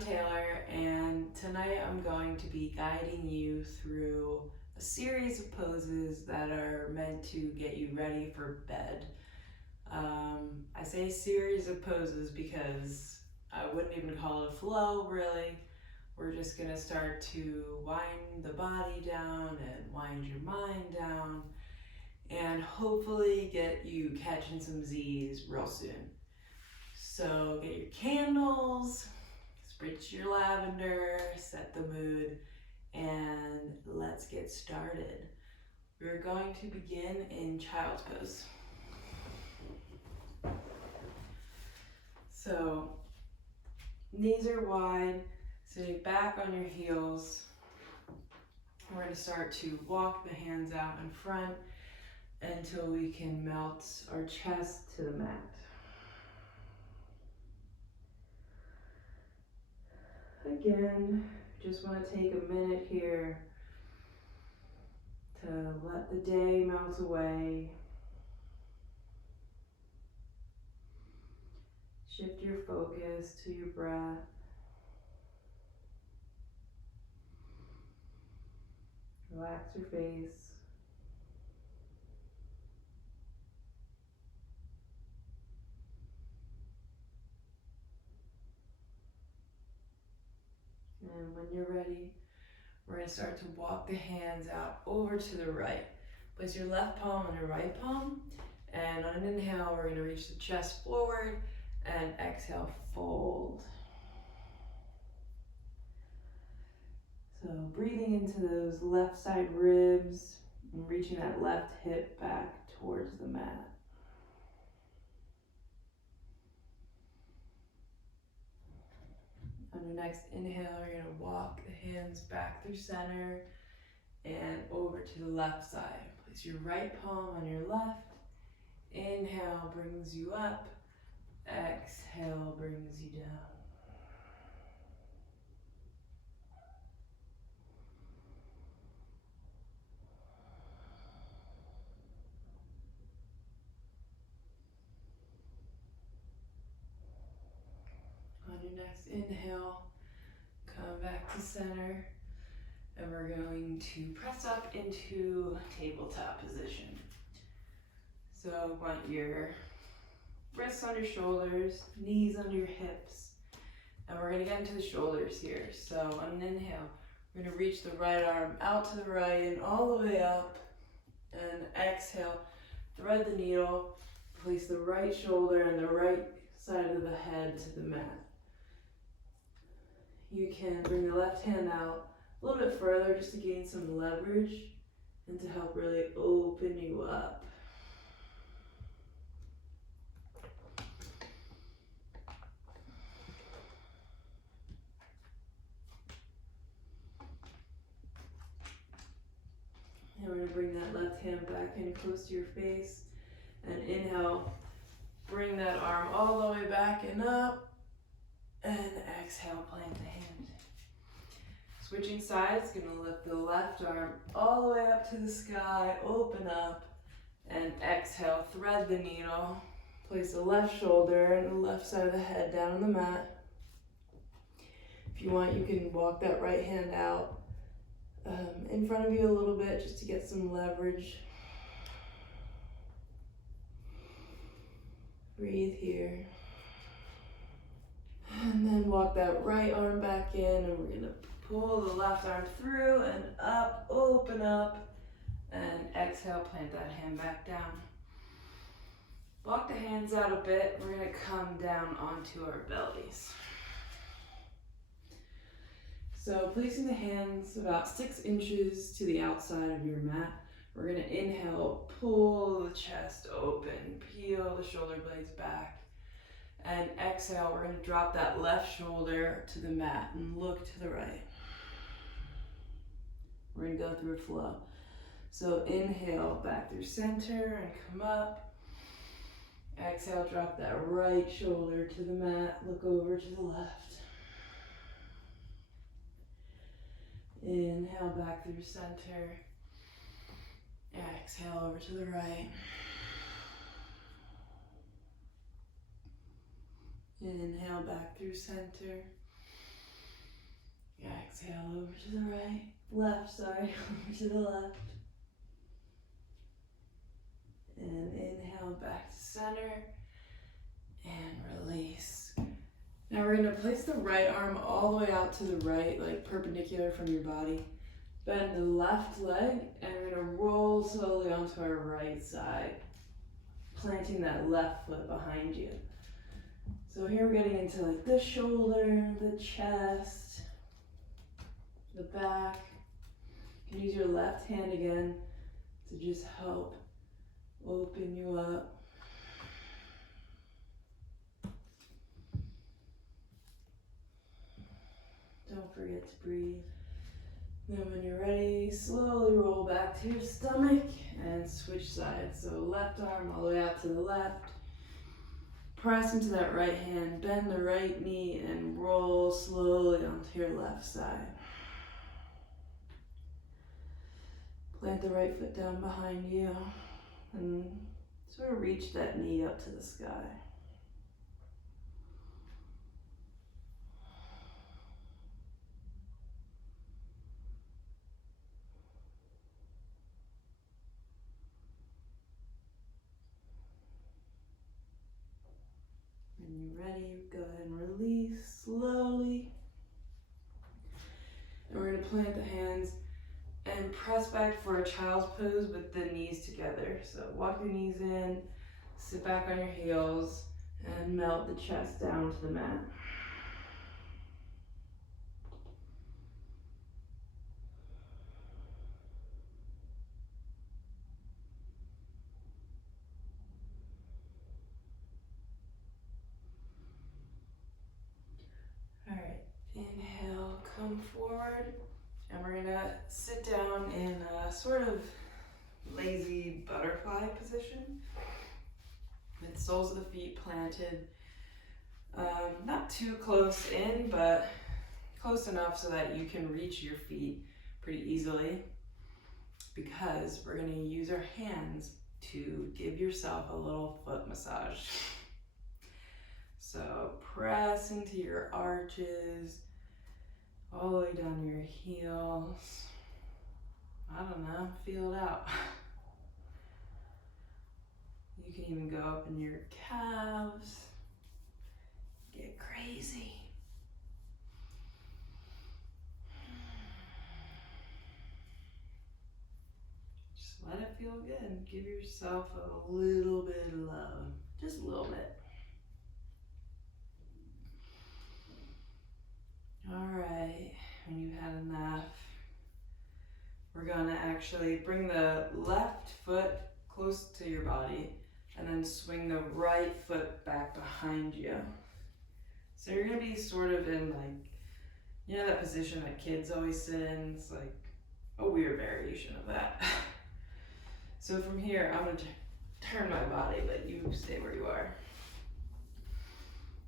Taylor, and tonight I'm going to be guiding you through a series of poses that are meant to get you ready for bed. I say series of poses because I wouldn't even call it a flow, really. We're just going to start to wind the body down and wind your mind down and hopefully get you catching some Z's real soon. So get your candles, spritz your lavender, set the mood, and let's get started. We're going to begin in child's pose. So knees are wide, sitting back on your heels. We're going to start to walk the hands out in front until we can melt our chest to the mat. Again, just want to take a minute here to let the day melt away. Shift your focus to your breath. Relax your face. And when you're ready, we're going to start to walk the hands out over to the right. Place your left palm on your right palm, and on an inhale, we're going to reach the chest forward, and exhale, fold. So breathing into those left side ribs and reaching that left hip back towards the mat. On your next inhale, you're going to walk the hands back through center and over to the left side. Place your right palm on your left. Inhale brings you up. Exhale brings you down. On your next inhale, come back to center, and we're going to press up into tabletop position. So want your wrists on your shoulders, knees under your hips, and we're going to get into the shoulders here. So on an inhale, we're going to reach the right arm out to the right and all the way up, and exhale, thread the needle, place the right shoulder and the right side of the head to the mat. You can bring the left hand out a little bit further just to gain some leverage and to help really open you up. And we're going to bring that left hand back in close to your face, and inhale, bring that arm all the way back and up, and exhale, plant the hand. Switching sides, going to lift the left arm all the way up to the sky, open up, and exhale, thread the needle. Place the left shoulder and the left side of the head down on the mat. If you want, you can walk that right hand out in front of you a little bit just to get some leverage. Breathe here. And then walk that right arm back in, and we're going to pull the left arm through and up, open up, and exhale, plant that hand back down. Walk the hands out a bit. We're going to come down onto our bellies. So placing the hands about 6 inches to the outside of your mat, we're going to inhale, pull the chest open, peel the shoulder blades back. And exhale, we're going to drop that left shoulder to the mat and look to the right. We're going to go through a flow. So inhale, back through center and come up. Exhale, drop that right shoulder to the mat, look over to the left. Inhale, back through center. Exhale, over to the right. Inhale, back through center. Exhale over to the right, sorry, over to the left. And inhale back to center and release. Now we're gonna place the right arm all the way out to the right, like perpendicular from your body. Bend the left leg and we're gonna roll slowly onto our right side, planting that left foot behind you. So here we're getting into like the shoulder, the chest, the back. You can use your left hand again to just help open you up. Don't forget to breathe. Then when you're ready, slowly roll back to your stomach and switch sides. So left arm all the way out to the left. Press into that right hand, bend the right knee and roll slowly onto your left side. Plant the right foot down behind you and sort of reach that knee up to the sky. When you're ready, go ahead and release slowly. And we're going to plant the hands and press back for a child's pose with the knees together. So walk your knees in, sit back on your heels, and melt the chest down to the mat. All right, inhale, come forward, and we're gonna sit down in a sort of lazy butterfly position with soles of the feet planted, not too close in, but close enough so that you can reach your feet pretty easily, because we're gonna use our hands to give yourself a little foot massage. So press into your arches, all the way down your heels. I don't know, feel it out. You can even go up in your calves. Get crazy. Just let it feel good. Give yourself a little bit of love, just a little bit. All right, when you've had enough, we're gonna actually bring the left foot close to your body and then swing the right foot back behind you. So you're gonna be sort of in like, you know that position that kids always sit in? It's like a weird variation of that. So from here, I'm gonna turn my body, but you stay where you are.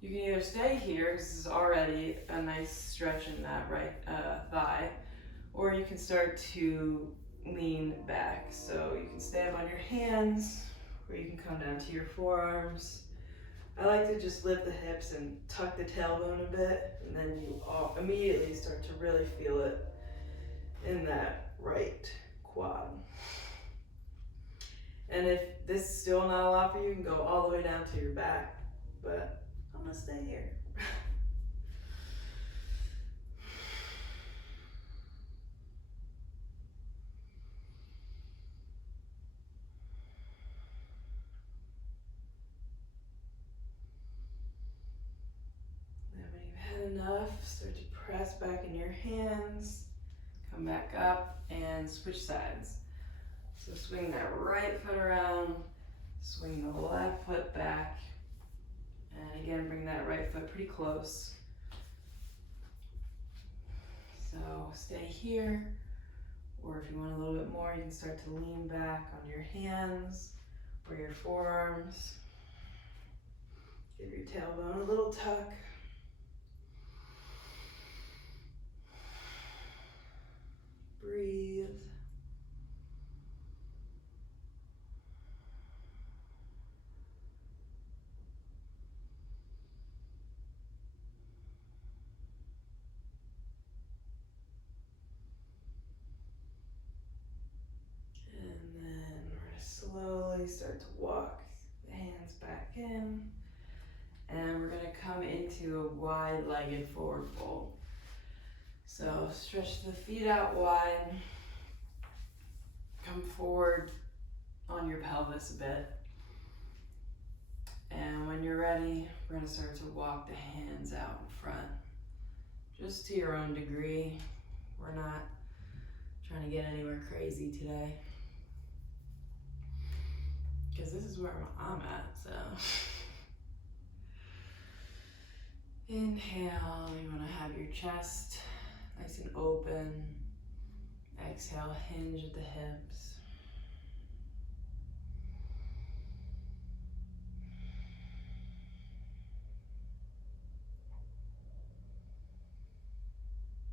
You can either stay here, because this is already a nice stretch in that right thigh, or you can start to lean back. So you can stay up on your hands, or you can come down to your forearms. I like to just lift the hips and tuck the tailbone a bit, and then you immediately start to really feel it in that right quad. And if this is still not a lot for you, you can go all the way down to your back, but I'm gonna stay here. Then when you've had enough, start to press back in your hands, come back up and switch sides. So swing that right foot around, swing the left foot back, and again, bring that right foot pretty close. So stay here, or if you want a little bit more, you can start to lean back on your hands or your forearms. Give your tailbone a little tuck. Breathe. into a wide-legged forward fold. So stretch the feet out wide, come forward on your pelvis a bit. And when you're ready, we're gonna start to walk the hands out in front, just to your own degree. We're not trying to get anywhere crazy today, because this is where I'm at, so. Inhale, you wanna have your chest nice and open. Exhale, hinge at the hips.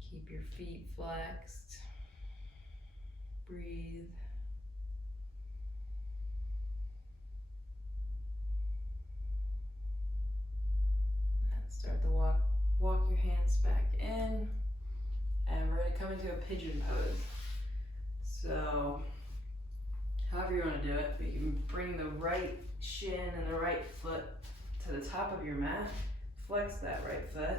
Keep your feet flexed. Breathe. And start to walk your hands back in. And we're gonna come into a pigeon pose. So, however you wanna do it, but you can bring the right shin and the right foot to the top of your mat. Flex that right foot.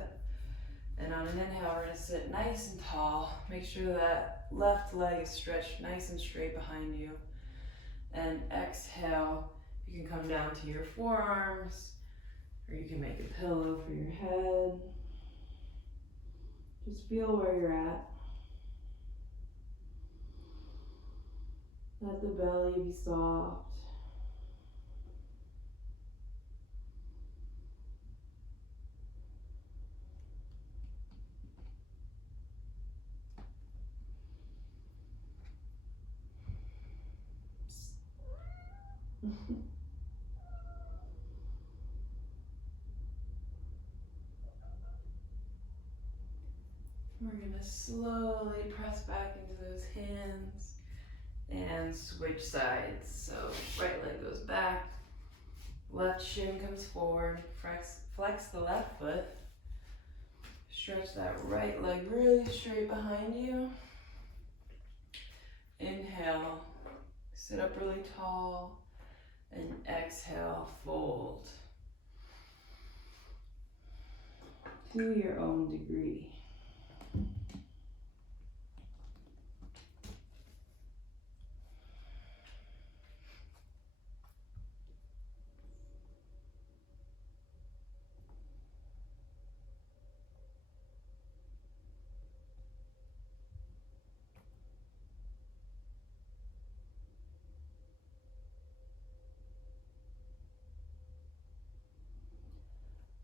And on an inhale, we're gonna sit nice and tall. Make sure that left leg is stretched nice and straight behind you. And exhale, you can come down to your forearms, or you can make a pillow for your head. Just feel where you're at. Let the belly be soft. We're gonna slowly press back into those hands and switch sides. So right leg goes back, left shin comes forward, flex the left foot, stretch that right leg really straight behind you. Inhale, sit up really tall, and exhale, fold. To your own degree.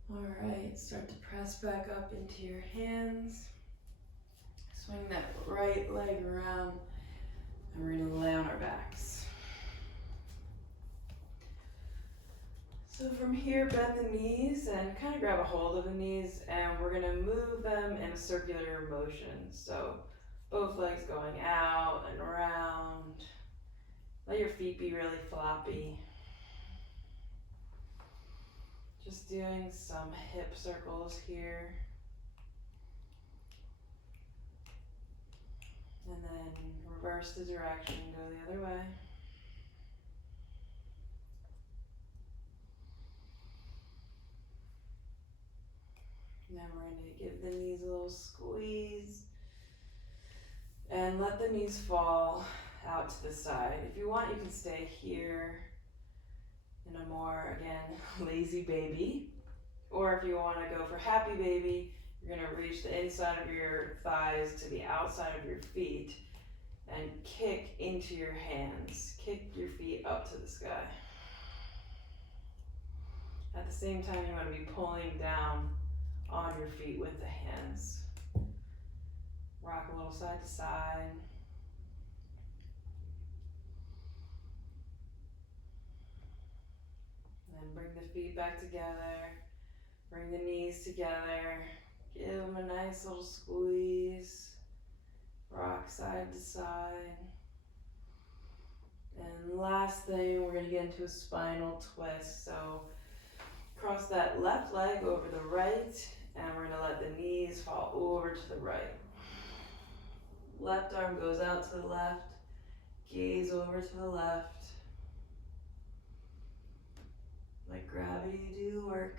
Alright, start to press back up into your hands. Swing that right leg around, and we're gonna lay on our backs. So from here, bend the knees and kind of grab a hold of the knees, and we're gonna move them in a circular motion. So both legs going out and around. Let your feet be really floppy. Just doing some hip circles here. And then reverse the direction, go the other way. And then we're going to give the knees a little squeeze. And let the knees fall out to the side. If you want, you can stay here in a more, again, lazy baby. Or if you want to go for happy baby, you're going to reach the inside of your thighs to the outside of your feet and kick into your hands. Kick your feet up to the sky. At the same time, you want to be pulling down on your feet with the hands. Rock a little side to side. And then bring the feet back together. Bring the knees together. Give them a nice little squeeze. Rock side to side. And last thing, we're going to get into a spinal twist. So cross that left leg over the right, and we're going to let the knees fall over to the right. Left arm goes out to the left, gaze over to the left. Let gravity do the work.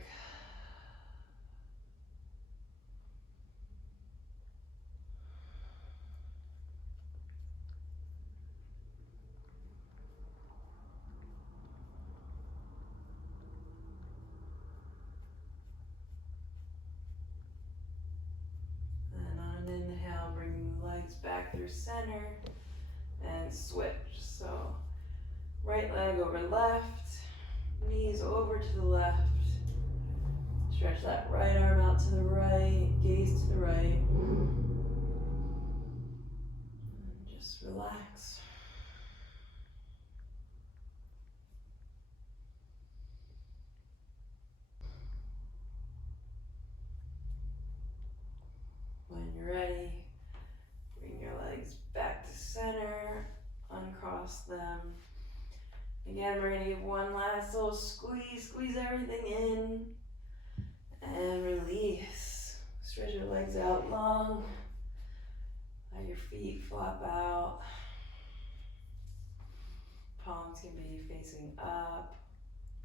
legs back through center and switch. So right leg over left, knees over to the left. Stretch that right arm out to the right, gaze to the right. And just relax. When you're ready, bring your legs back to center, uncross them. Again, we're gonna give one last little squeeze, squeeze everything in, and release. Stretch your legs out long, let your feet flop out. Palms can be facing up,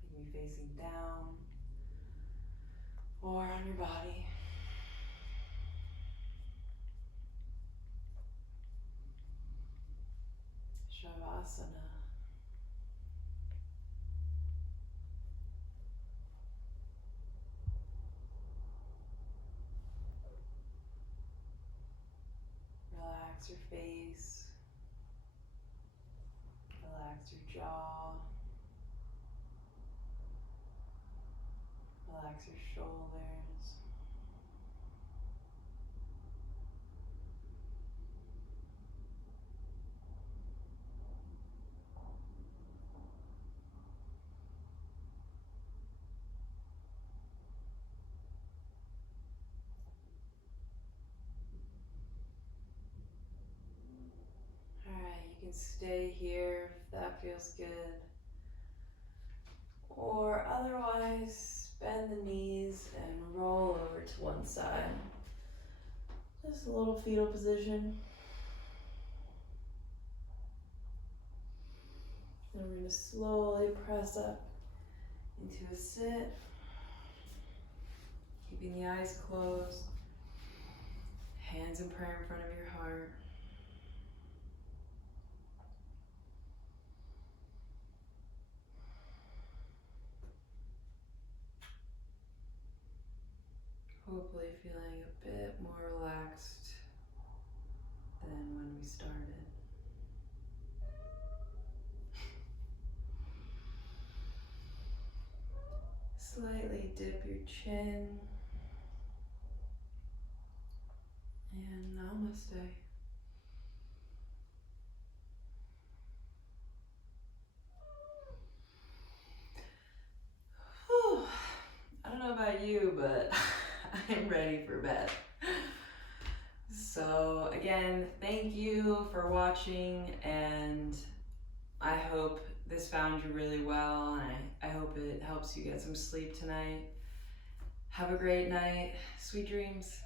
can be facing down, or on your body. Shavasana. Relax your face, relax your jaw, relax your shoulders. Alright, you can stay here if that feels good. Or otherwise, bend the knees and roll over to one side. Just a little fetal position. Then we're going to slowly press up into a sit. Keeping the eyes closed. Hands in prayer in front of your heart. Hopefully feeling a bit more relaxed than when we started. Slightly dip your chin. And namaste. Whew. I don't know about you, but I'm ready for bed. So again, thank you for watching, and I hope this found you really well, and I hope it helps you get some sleep tonight. Have a great night. Sweet dreams.